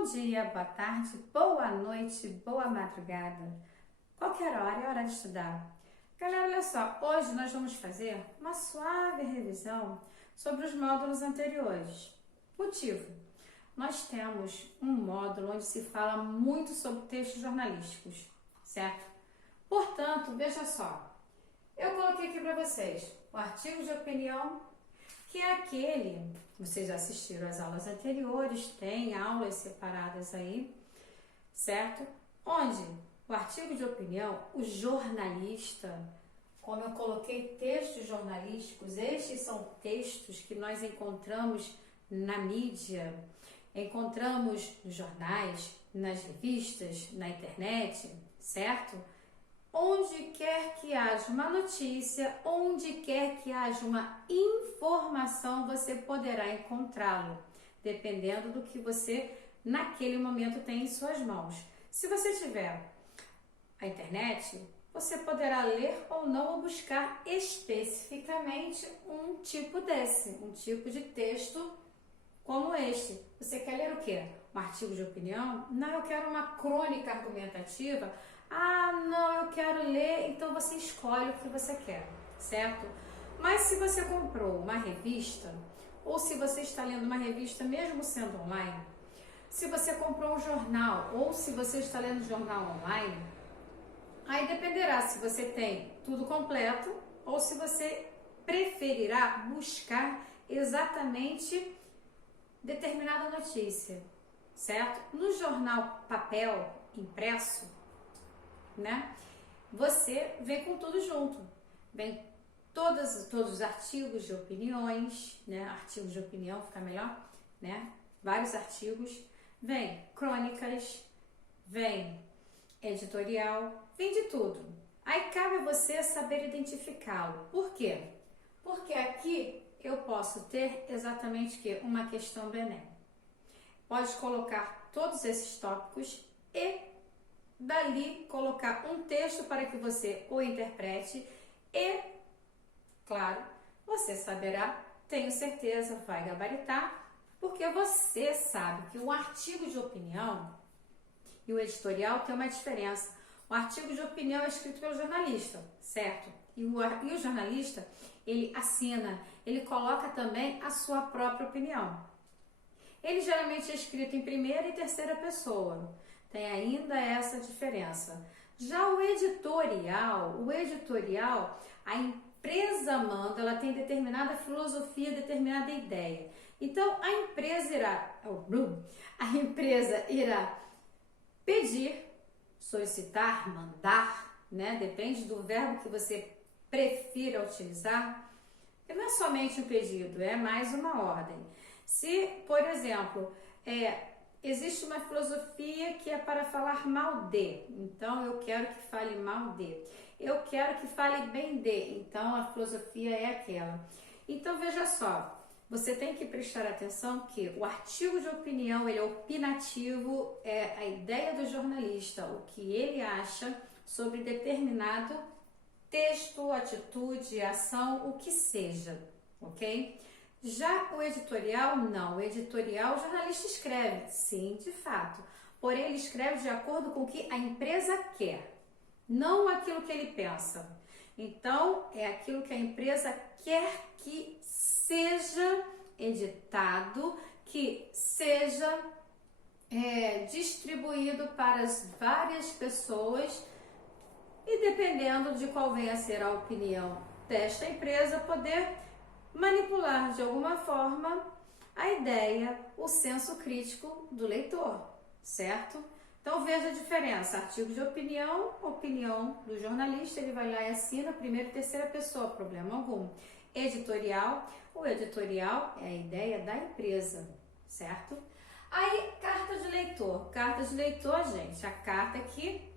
Bom dia, boa tarde, boa noite, boa madrugada. Qualquer hora é hora de estudar. Galera, olha só, hoje nós vamos fazer uma suave revisão sobre os módulos anteriores. Motivo: nós temos um módulo onde se fala muito sobre textos jornalísticos, certo? Portanto, veja só, eu coloquei aqui para vocês o artigo de opinião, que é aquele, vocês já assistiram às aulas anteriores, tem aulas separadas aí, certo? Onde o artigo de opinião, o jornalista, como eu coloquei textos jornalísticos, estes são textos que nós encontramos na mídia, encontramos nos jornais, nas revistas, na internet, certo? Onde quer que haja uma notícia, onde quer que haja uma informação, você poderá encontrá-lo, dependendo do que você, naquele momento, tem em suas mãos. Se você tiver a internet, você poderá ler ou não ou buscar especificamente um tipo desse, um tipo de texto como este. Você quer ler o quê? Um artigo de opinião? Não, eu quero uma crônica argumentativa. Ah, não, eu quero ler, então você escolhe o que você quer, certo? Mas se você comprou uma revista, ou se você está lendo uma revista mesmo sendo online, se você comprou um jornal, ou se você está lendo jornal online, aí dependerá se você tem tudo completo, ou se você preferirá buscar exatamente determinada notícia, certo? No jornal papel, impresso, né? Você vem com tudo junto, vem todos os artigos de opiniões, né? Artigos de opinião fica melhor, né? Vários artigos, vem crônicas, vem editorial, vem de tudo. Aí cabe a você saber identificá-lo. Por quê? Porque aqui eu posso ter exatamente o quê? Uma questão do Enem. Pode colocar todos esses tópicos e dali colocar um texto para que você o interprete e, claro, você saberá, tenho certeza, vai gabaritar, porque você sabe que o artigo de opinião e o editorial tem uma diferença. O artigo de opinião é escrito pelo jornalista, certo? E o jornalista, ele assina, ele coloca também a sua própria opinião. Ele geralmente é escrito em primeira e terceira pessoa. Tem ainda essa diferença. Já o editorial, a empresa manda, ela tem determinada filosofia, determinada ideia. Então, a empresa irá pedir, solicitar, mandar, né? Depende do verbo que você prefira utilizar. E não é somente um pedido, é mais uma ordem. Se, por exemplo, existe uma filosofia que é para falar mal de, então eu quero que fale mal de. Eu quero que fale bem de, então a filosofia é aquela. Então veja só, você tem que prestar atenção que o artigo de opinião, ele é opinativo, é a ideia do jornalista, o que ele acha sobre determinado texto, atitude, ação, o que seja, ok? Já o editorial, não. O editorial, o jornalista escreve, sim, de fato. Porém, ele escreve de acordo com o que a empresa quer, não aquilo que ele pensa. Então, é aquilo que a empresa quer que seja editado, que seja distribuído para as várias pessoas e, dependendo de qual venha a ser a opinião desta empresa, poder manipular de alguma forma a ideia, o senso crítico do leitor, certo? Então veja a diferença, artigo de opinião, opinião do jornalista, ele vai lá e assina primeira e terceira pessoa, problema algum. Editorial, o editorial é a ideia da empresa, certo? Aí, carta de leitor, gente, a carta aqui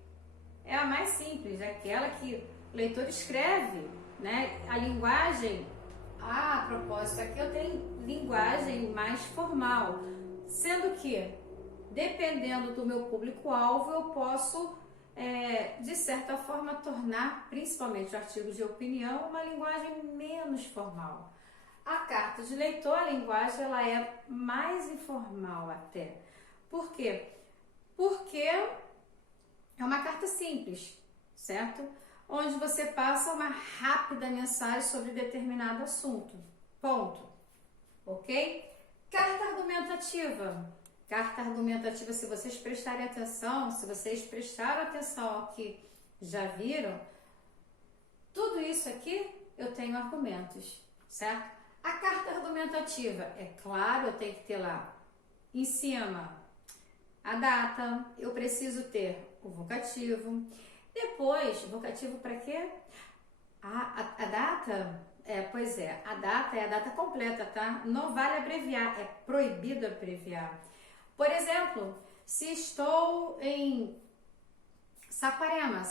é a mais simples, é aquela que o leitor escreve, né? A linguagem, a propósito, aqui eu tenho linguagem mais formal, sendo que, dependendo do meu público-alvo, eu posso, de certa forma, tornar, principalmente o artigo de opinião, uma linguagem menos formal. A carta de leitor, a linguagem, ela é mais informal até, Por quê? Porque é uma carta simples, certo? Onde você passa uma rápida mensagem sobre determinado assunto. Ponto. Ok? Carta argumentativa. Carta argumentativa, se vocês prestarem atenção, se vocês prestaram atenção ao que já viram, tudo isso aqui eu tenho argumentos, certo? A carta argumentativa, é claro, eu tenho que ter lá em cima a data, eu preciso ter o vocativo. Depois, vocativo para quê? A data, pois é, a data é a data completa, tá? Não vale abreviar, é proibido abreviar. Por exemplo, se estou em Saquarema,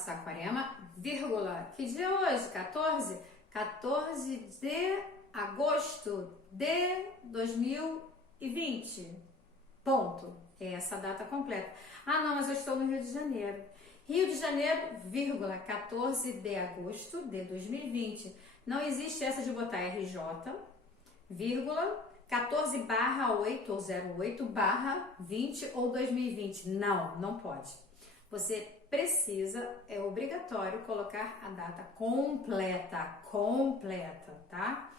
vírgula, que dia é hoje? 14 de agosto de 2020. Ponto. É essa a data completa. Ah, não, mas eu estou no Rio de Janeiro. Rio de Janeiro, vírgula, 14 de agosto de 2020. Não existe essa de botar RJ, vírgula, 14/8 ou 08/20 ou 2020. Não, não pode. Você precisa, é obrigatório colocar a data completa, tá?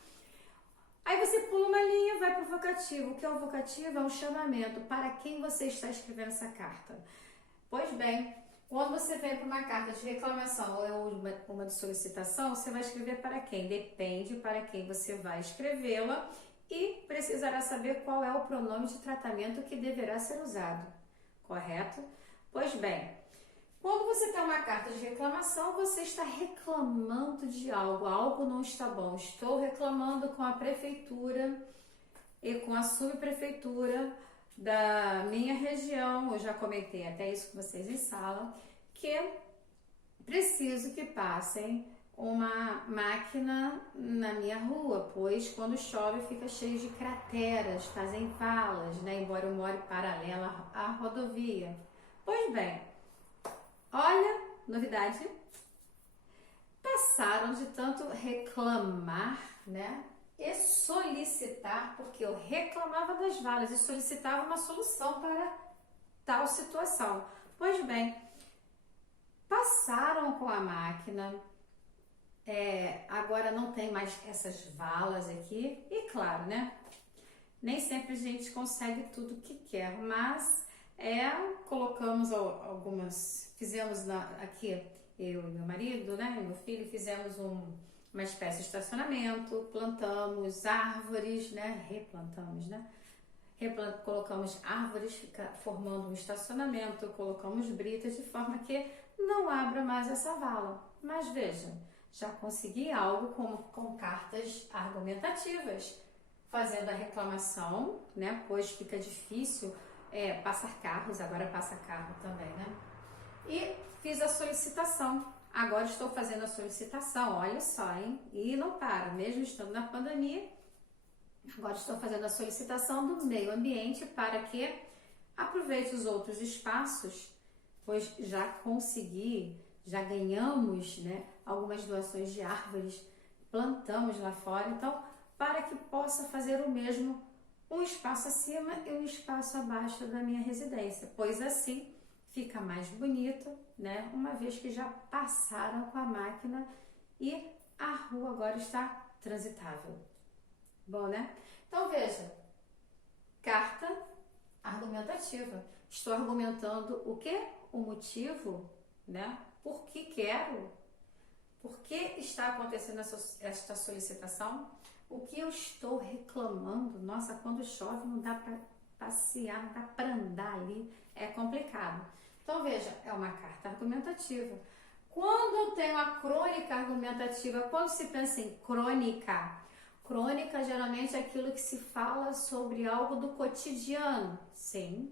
Aí você pula uma linha, vai para o vocativo. O que é o vocativo? É um chamamento para quem você está escrevendo essa carta. Pois bem, quando você vem para uma carta de reclamação ou uma de solicitação, você vai escrever para quem? Depende para quem você vai escrevê-la e precisará saber qual é o pronome de tratamento que deverá ser usado, correto? Pois bem, quando você tem uma carta de reclamação, você está reclamando de algo, algo não está bom. Estou reclamando com a prefeitura e com a subprefeitura da minha região, eu já comentei até isso com vocês em sala, que preciso que passem uma máquina na minha rua, pois quando chove fica cheio de crateras, fazem valas, né? Embora eu more paralela à rodovia. Pois bem, olha, novidade, passaram de tanto reclamar, né? E solicitar, porque eu reclamava das valas e solicitava uma solução para tal situação. Pois bem, passaram com a máquina, agora não tem mais essas valas aqui, e claro, né? Nem sempre a gente consegue tudo o que quer, mas colocamos fizemos aqui, eu e meu marido, né, e meu filho, fizemos uma espécie de estacionamento, plantamos árvores, né, replantamos, né, colocamos árvores, formando um estacionamento, colocamos britas de forma que não abra mais essa vala. Mas veja, já consegui algo com cartas argumentativas, fazendo a reclamação, né, pois fica difícil passar carros, agora passa carro também, né? E fiz a solicitação. Agora estou fazendo a solicitação, olha só, hein? E não para, mesmo estando na pandemia, agora estou fazendo a solicitação do meio ambiente para que aproveite os outros espaços, pois já ganhamos, né, algumas doações de árvores, plantamos lá fora, então, para que possa fazer o mesmo, um espaço acima e um espaço abaixo da minha residência, pois assim fica mais bonito, né? Uma vez que já passaram com a máquina e a rua agora está transitável. Bom, né? Então veja, carta argumentativa. Estou argumentando o quê? O motivo, né? Por que quero? Por que está acontecendo esta solicitação? O que eu estou reclamando? Nossa, quando chove não dá para passear, não dá para andar ali, é complicado. Então veja, é uma carta argumentativa. Quando eu tenho a crônica argumentativa, quando se pensa em crônica, crônica geralmente é aquilo que se fala sobre algo do cotidiano, sim.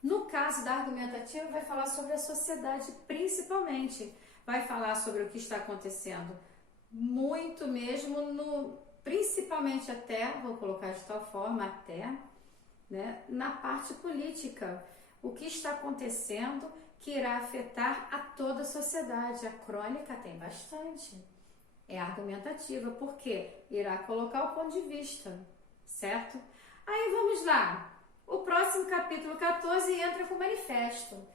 No caso da argumentativa, vai falar sobre a sociedade principalmente, vai falar sobre o que está acontecendo, muito mesmo, principalmente até, vou colocar de tal forma, até, né, na parte política. O que está acontecendo que irá afetar a toda a sociedade. A crônica tem bastante. É argumentativa, porque irá colocar o ponto de vista, certo? Aí vamos lá. O próximo capítulo 14 entra com o manifesto. O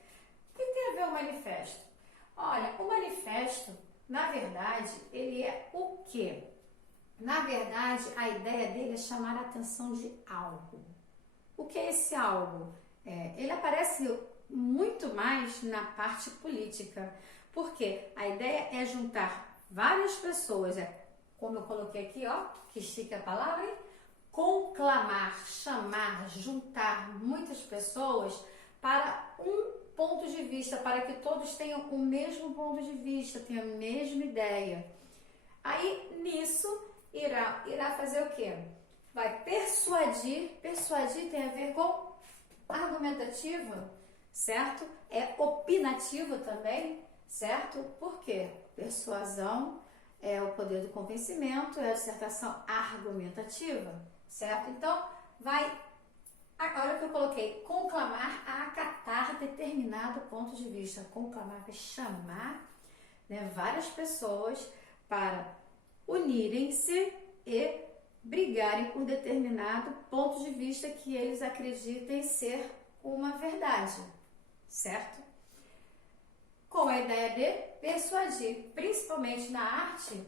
que tem a ver o manifesto? Olha, o manifesto, na verdade, ele é o quê? Na verdade, a ideia dele é chamar a atenção de algo. O que é esse algo? Ele aparece muito mais na parte política, porque a ideia é juntar várias pessoas, como eu coloquei aqui, ó, que chique a palavra, hein? Conclamar, chamar, juntar muitas pessoas para um ponto de vista, para que todos tenham o mesmo ponto de vista, tenham a mesma ideia. Aí, nisso, irá fazer o quê? Vai persuadir tem a ver com argumentativa, certo? É opinativa também, certo? Por quê? Persuasão é o poder do convencimento, é a dissertação argumentativa, certo? Então, a hora que eu coloquei conclamar a acatar determinado ponto de vista. Conclamar vai chamar, né, várias pessoas para unirem-se e brigarem por determinado ponto de vista que eles acreditem ser uma verdade, certo? Com a ideia de persuadir, principalmente na arte,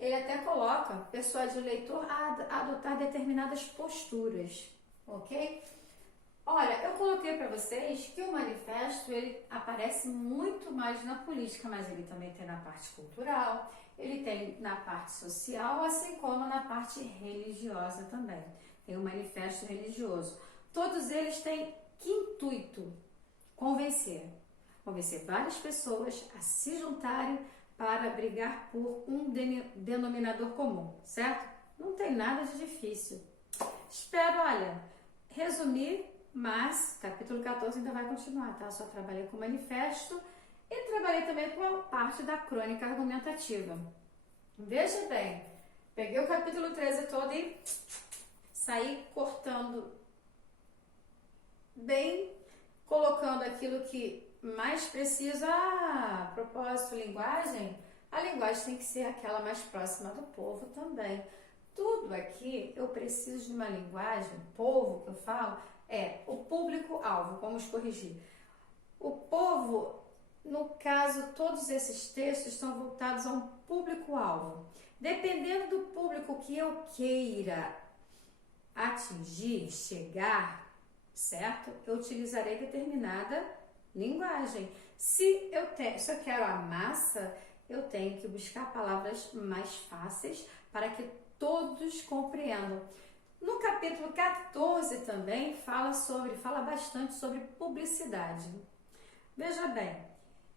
ele até coloca persuadir o leitor a adotar determinadas posturas, ok? Olha, eu coloquei para vocês que o manifesto ele aparece muito mais na política, mas ele também tem na parte cultural, ele tem na parte social, assim como na parte religiosa também. Tem o manifesto religioso. Todos eles têm que intuito? Convencer várias pessoas a se juntarem para brigar por um denominador comum, certo? Não tem nada de difícil. Espero, olha, resumir, mas capítulo 14 ainda vai continuar, tá? Só trabalhei com o manifesto e trabalhei também com a parte da crônica argumentativa. Veja bem, peguei o capítulo 13 todo e saí cortando bem, colocando aquilo que mais precisa. Propósito, linguagem. A linguagem tem que ser aquela mais próxima do povo também. Tudo aqui eu preciso de uma linguagem, povo que eu falo, o público-alvo, vamos corrigir. O povo, no caso, todos esses textos estão voltados a um público-alvo. Dependendo do público que eu queira atingir, chegar, certo? Eu utilizarei determinada linguagem. Se eu quero a massa, eu tenho que buscar palavras mais fáceis para que todos compreendam. No capítulo 14 também fala bastante sobre publicidade. Veja bem,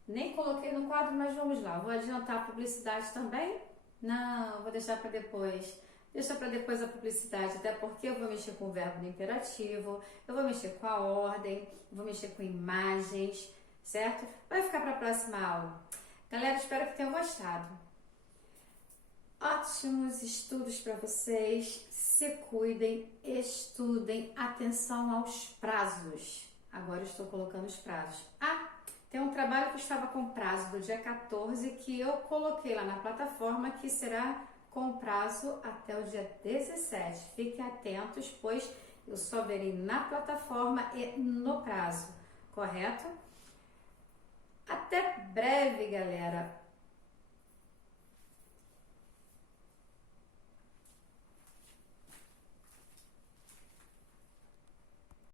nem coloquei no quadro, mas vamos lá. Vou adiantar a publicidade também? Não, vou deixar para depois. Deixa para depois a publicidade, até porque eu vou mexer com o verbo no imperativo, eu vou mexer com a ordem, eu vou mexer com imagens, certo? Vai ficar para a próxima aula. Galera, espero que tenham gostado. Ótimos estudos para vocês. Se cuidem, estudem. Atenção aos prazos. Agora eu estou colocando os prazos. Tem um trabalho que estava com prazo do dia 14 que eu coloquei lá na plataforma que será com prazo até o dia 17. Fiquem atentos, pois eu só verei na plataforma e no prazo, correto? Até breve, galera!